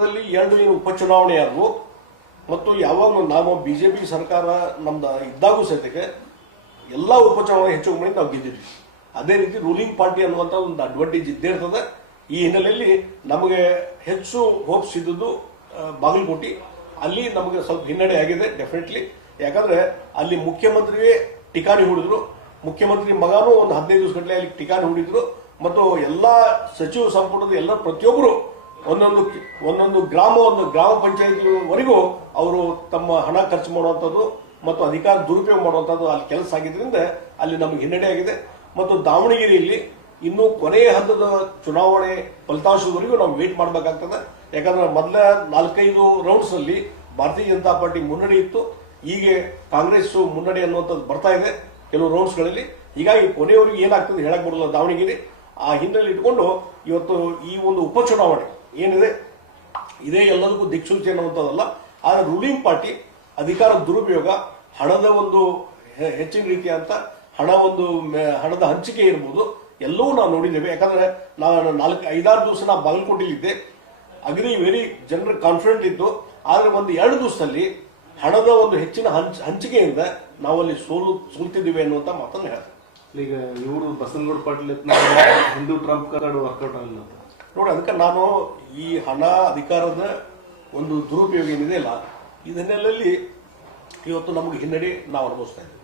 ಎರಡು ಉಪಚುನಾವಣೆ ಆದವು ಮತ್ತು ಯಾವಾಗ ನಾವು ಬಿಜೆಪಿ ಸರ್ಕಾರ ನಮ್ದು ಇದ್ದಾಗೂ ಸಹಿತಕ್ಕೆ ಎಲ್ಲ ಉಪಚುನಾವಣೆ ಹೆಚ್ಚು ಮಾಡಿ ನಾವು ಗೆದ್ದಿದ್ವಿ. ಅದೇ ರೀತಿ ರೂಲಿಂಗ್ ಪಾರ್ಟಿ ಅನ್ನುವಂಥ ಒಂದು ಅಡ್ವಾಂಟೇಜ್ ಇದ್ದೇ ಇರ್ತದೆ. ಈ ಹಿನ್ನೆಲೆಯಲ್ಲಿ ನಮಗೆ ಹೆಚ್ಚು ಹೋಪ್ಸ್ ಇದ್ದದ್ದು ಬಾಗಲಕೋಟೆ. ಅಲ್ಲಿ ನಮಗೆ ಸ್ವಲ್ಪ ಹಿನ್ನಡೆ ಆಗಿದೆ ಡೆಫಿನೆಟ್ಲಿ. ಯಾಕಂದ್ರೆ ಅಲ್ಲಿ ಮುಖ್ಯಮಂತ್ರಿಯೇ ಟಿಕಾಣಿ ಹೂಡಿದ್ರು, ಮುಖ್ಯಮಂತ್ರಿ ಮಗನೂ ಒಂದು 15 ದಿವಸ ಗಟ್ಟಲೆ ಅಲ್ಲಿ ಟಿಕಾಣಿ ಹೂಡಿದ್ರು ಮತ್ತು ಎಲ್ಲಾ ಸಚಿವ ಸಂಪುಟದ ಎಲ್ಲ ಪ್ರತಿಯೊಬ್ಬರು ಒಂದೊಂದು ಗ್ರಾಮ ಪಂಚಾಯತಿವರೆಗೂ ಅವರು ತಮ್ಮ ಹಣ ಖರ್ಚು ಮಾಡುವಂಥದ್ದು ಮತ್ತು ಅಧಿಕಾರ ದುರುಪಯೋಗ ಮಾಡುವಂಥದ್ದು ಅಲ್ಲಿ ಕೆಲಸ ಆಗಿದ್ರಿಂದ ಅಲ್ಲಿ ನಮಗೆ ಹಿನ್ನಡೆ ಆಗಿದೆ. ಮತ್ತು ದಾವಣಗೆರೆಯಲ್ಲಿ ಇನ್ನೂ ಕೊನೆಯ ಹಂತದ ಚುನಾವಣೆ ಫಲಿತಾಂಶದವರೆಗೂ ನಾವು ವೇಟ್ ಮಾಡಬೇಕಾಗ್ತದೆ. ಯಾಕಂದ್ರೆ ಮೊದಲ 4-5 ರೌಂಡ್ಸ್ ನಲ್ಲಿ ಭಾರತೀಯ ಜನತಾ ಪಾರ್ಟಿ ಮುನ್ನಡೆ ಇತ್ತು. ಈಗ ಕಾಂಗ್ರೆಸ್ ಮುನ್ನಡೆ ಅನ್ನುವಂಥದ್ದು ಬರ್ತಾ ಇದೆ ಕೆಲವು ರೌಂಡ್ಸ್ಗಳಲ್ಲಿ. ಹೀಗಾಗಿ ಕೊನೆಯವರೆಗೂ ಏನಾಗ್ತದೆ ಹೇಳಕ್ ಬರಲ್ಲ ದಾವಣಗೆರೆ. ಆ ಹಿನ್ನೆಲೆ ಇಟ್ಕೊಂಡು ಇವತ್ತು ಈ ಒಂದು ಉಪಚುನಾವಣೆ ಏನಿದೆ ಇದೇ ಎಲ್ಲದಕ್ಕೂ ದಿಕ್ಸೂಚಿ ಅನ್ನುವಂಥದ್ದಲ್ಲ. ಆದರೆ ರೂಲಿಂಗ್ ಪಾರ್ಟಿ ಅಧಿಕಾರ ದುರುಪಯೋಗ, ಹಣದ ಒಂದು ಹೆಚ್ಚಿನ ರೀತಿಯ ಅಂತ ಹಣದ ಹಂಚಿಕೆ ಇರ್ಬೋದು, ಎಲ್ಲವೂ ನಾವು ನೋಡಿದ್ದೇವೆ. ಯಾಕಂದ್ರೆ ನಾನು 4-5 ದಿವಸ ನಾ ಬಾಗಲಕೋಟೆಯಲ್ಲಿದ್ದೆ. ಅಗ್ರಿ ವೆರಿ ಜನರ ಕಾನ್ಫಿಡೆಂಟ್ ಇತ್ತು. ಆದ್ರೆ ಒಂದು 2 ದಿವಸದಲ್ಲಿ ಹಣದ ಒಂದು ಹೆಚ್ಚಿನ ಹಂಚಿಕೆಯಿಂದ ನಾವಲ್ಲಿ ಸೋಲ್ತಿದ್ದೀವಿ ಅನ್ನುವಂತ ಮಾತನ್ನು ಹೇಳ್ತಾರೆ. ಈಗ ಇವರು Basanagouda Patil Hindu trump card work out ಆಗಲ್ಲ ನೋಡಿ. ಅದಕ್ಕೆ ನಾನು ಈ ಹಣ ಅಧಿಕಾರದ ಒಂದು ದುರುಪಯೋಗ ಏನಿದೆ ಅಲ್ಲ, ಈ ಹಿನ್ನೆಲೆಯಲ್ಲಿ ಇವತ್ತು ನಮಗೆ ಹಿನ್ನಡೆ ನಾವು ಅನುಭವಿಸ್ತಾ ಇದ್ದೀವಿ.